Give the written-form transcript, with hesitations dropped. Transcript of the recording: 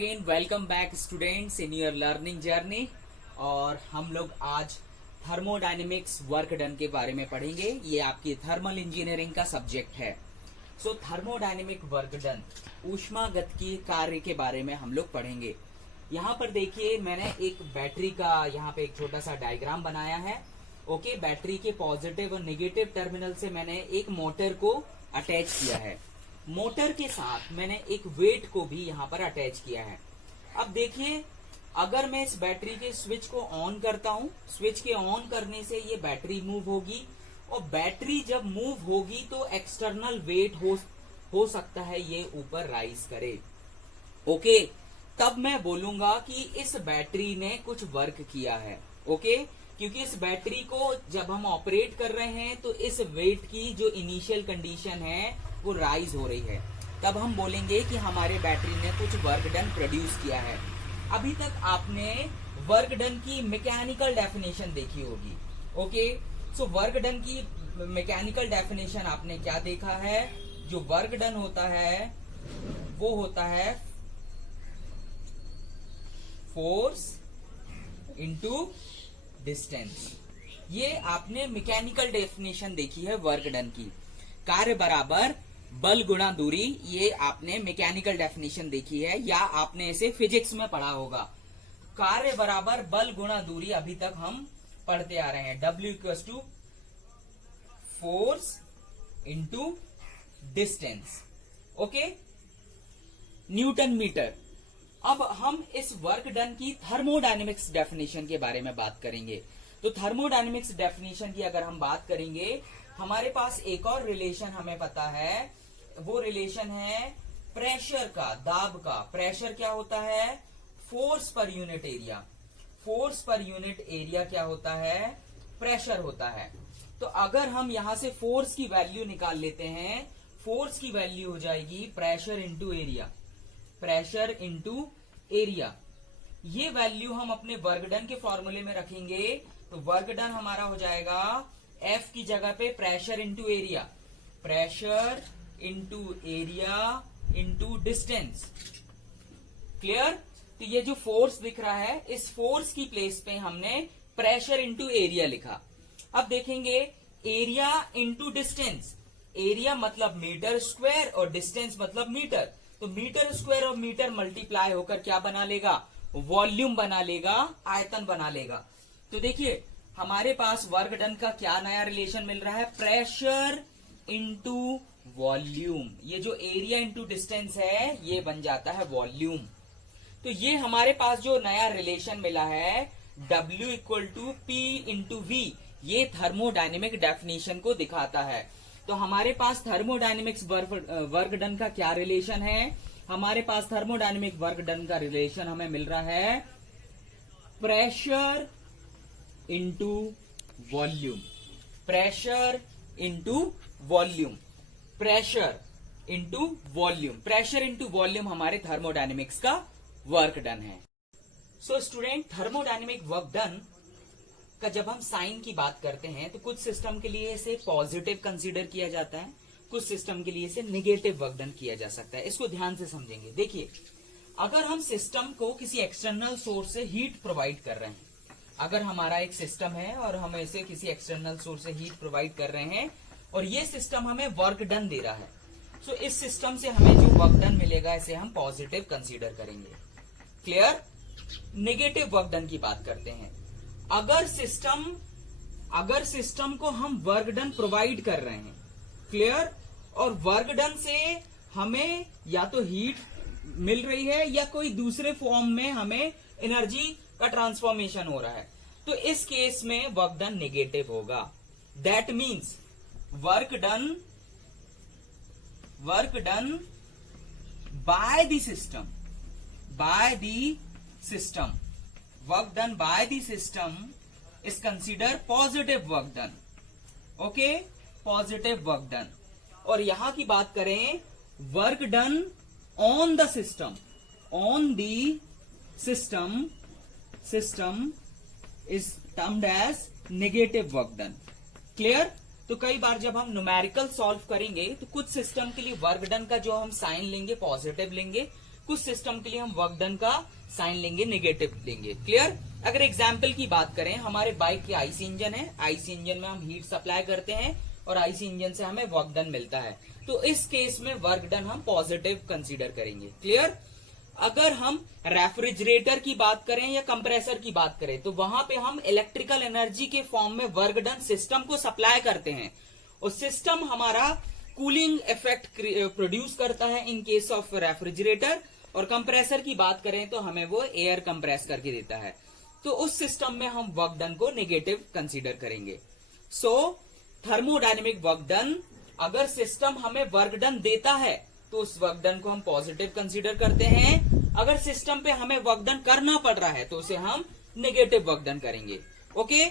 Again welcome back students in your learning journey. और हम लोग आज थर्मोडायनेमिक्स वर्क डन के बारे में पढ़ेंगे। ये आपकी थर्मल इंजीनियरिंग का सब्जेक्ट है। सो थर्मोडायनेमिक वर्क डन ऊष्मागतिकीय कार्य के बारे में हम लोग पढ़ेंगे। यहाँ पर देखिए मैंने एक बैटरी का यहाँ पे एक छोटा सा डायग्राम बनाया है। ओके, बैटरी के पॉजिटिव और नेगेटिव टर्मिनल से मैंने एक मोटर को अटैच किया है। मोटर के साथ मैंने एक वेट को भी यहाँ पर अटैच किया है। अब देखिए, अगर मैं इस बैटरी के स्विच को ऑन करता हूँ, स्विच के ऑन करने से ये बैटरी मूव होगी, और बैटरी जब मूव होगी तो एक्सटर्नल वेट हो सकता है ये ऊपर राइज करे। ओके, तब मैं बोलूंगा कि इस बैटरी ने कुछ वर्क किया है। ओके, क्योंकि इस बैटरी को जब हम ऑपरेट कर रहे हैं तो इस वेट की जो इनिशियल कंडीशन है वो राइज हो रही है, तब हम बोलेंगे कि हमारे बैटरी ने कुछ वर्क डन प्रोड्यूस किया है। अभी तक आपने वर्क डन की मैकेनिकल डेफिनेशन देखी होगी। ओके, सो वर्क डन की मैकेनिकल डेफिनेशन आपने क्या देखा है? जो वर्क डन होता है वो होता है फोर्स इनटू डिस्टेंस। ये आपने मैकेनिकल डेफिनेशन देखी है वर्क डन की। कार्य बराबर बल गुणा दूरी, ये आपने मैकेनिकल डेफिनेशन देखी है या आपने इसे फिजिक्स में पढ़ा होगा। कार्य बराबर बल गुणा दूरी अभी तक हम पढ़ते आ रहे हैं। W equals to force into distance. Okay, Newton metre. अब हम इस वर्क डन की थर्मोडायनेमिक्स डेफिनेशन के बारे में बात करेंगे। तो थर्मोडायनेमिक्स डेफिनेशन की अगर हम बात करेंगे, हमारे पास एक और रिलेशन हमें पता है, वो रिलेशन है प्रेशर का, दाब का। प्रेशर क्या होता है? Force per unit area. Force per unit area क्या होता है? प्रेशर होता है। तो अगर हम यहां से फोर्स की वैल्यू निकाल लेते हैं, फोर्स की वैल्यू हो जाएगी pressure into area. Pressure into area, ये वैल्यू हम अपने वर्क डन के फॉर्मूले में रखेंगे। तो वर्क डन हमारा हो जाएगा F की जगह पे pressure into area, pressure into area into distance. Clear? तो ये जो फोर्स दिख रहा है, इस फोर्स की प्लेस पे हमने प्रेशर इंटू एरिया लिखा। अब देखेंगे एरिया इंटू डिस्टेंस। एरिया मतलब मीटर स्क्वायर और डिस्टेंस मतलब मीटर। तो मीटर स्क्वायर और मीटर मल्टीप्लाई होकर क्या बना लेगा? वॉल्यूम बना लेगा, आयतन बना लेगा। तो देखिए हमारे पास वर्क डन का क्या नया रिलेशन मिल रहा है? Pressure into volume. ये जो एरिया इंटू डिस्टेंस है ये बन जाता है वॉल्यूम। तो ये हमारे पास जो नया रिलेशन मिला है W equal to P into V, ये थर्मोडायनेमिक डेफिनेशन को दिखाता है। तो हमारे पास थर्मोडायनेमिक्स वर्क डन का क्या रिलेशन है? हमारे पास थर्मोडायनेमिक वर्क डन का रिलेशन हमें मिल रहा है pressure into volume. Pressure into volume, pressure into volume. Pressure into volume हमारे थर्मोडायनेमिक्स का वर्क डन है। So student, thermodynamic work done का जब हम साइन की बात करते हैं तो कुछ सिस्टम के लिए इसे पॉजिटिव कंसीडर किया जाता है, कुछ सिस्टम के लिए इसे नेगेटिव वर्क डन किया जा सकता है। इसको ध्यान से समझेंगे। देखिए, अगर हम सिस्टम को किसी एक्सटर्नल सोर्स से हीट प्रोवाइड कर रहे हैं, अगर हमारा एक सिस्टम है और हम इसे किसी एक्सटर्नल सोर्स से हीट प्रोवाइड कर रहे हैं और ये सिस्टम हमें वर्क डन दे रहा है, सो इस सिस्टम से हमें जो वर्क डन मिलेगा इसे हम पॉजिटिव कंसीडर करेंगे। क्लियर? नेगेटिव वर्क डन की बात करते हैं। अगर सिस्टम को हम वर्क डन प्रोवाइड कर रहे हैं, क्लियर, और वर्क डन से हमें या तो हीट मिल रही है या कोई दूसरे फॉर्म में हमें एनर्जी का ट्रांसफॉर्मेशन हो रहा है, तो इस केस में वर्क डन नेगेटिव होगा। That means work done by the system, work done by the system is consider positive work done. Okay, positive work done. और यहां की बात करें, work done on the system, system is termed as negative work done. Clear? तो कई बार जब हम numerical solve करेंगे तो कुछ सिस्टम के लिए वर्क डन का जो हम साइन लेंगे पॉजिटिव लेंगे, कुछ सिस्टम के लिए हम वर्क डन का साइन लेंगे, नेगेटिव लेंगे। क्लियर? अगर एग्जाम्पल की बात करें, हमारे बाइक के आईसी इंजन है, आईसी इंजन में हम हीट सप्लाई करते हैं और आईसी इंजन से हमें वर्क डन मिलता है, तो इस केस में वर्क डन हम पॉजिटिव कंसीडर करेंगे। क्लियर? अगर हम रेफ्रिजरेटर की बात करें या कंप्रेसर की बात करें, तो वहां पे हम इलेक्ट्रिकल एनर्जी के फॉर्म में वर्क डन सिस्टम को सप्लाई करते हैं और सिस्टम हमारा कूलिंग इफेक्ट प्रोड्यूस करता है इन केस ऑफ रेफ्रिजरेटर। और कंप्रेसर की बात करें तो हमें वो एयर कंप्रेस करके देता है, तो उस सिस्टम में हम वर्क डन को नेगेटिव कंसीडर करेंगे। सो थर्मोडायनेमिक वर्क डन, अगर सिस्टम हमें वर्क डन देता है तो उस वर्क डन को हम पॉजिटिव कंसीडर करते हैं। अगर सिस्टम पे हमें वर्क डन करना पड़ रहा है तो उसे हम नेगेटिव वर्क डन करेंगे। ओके?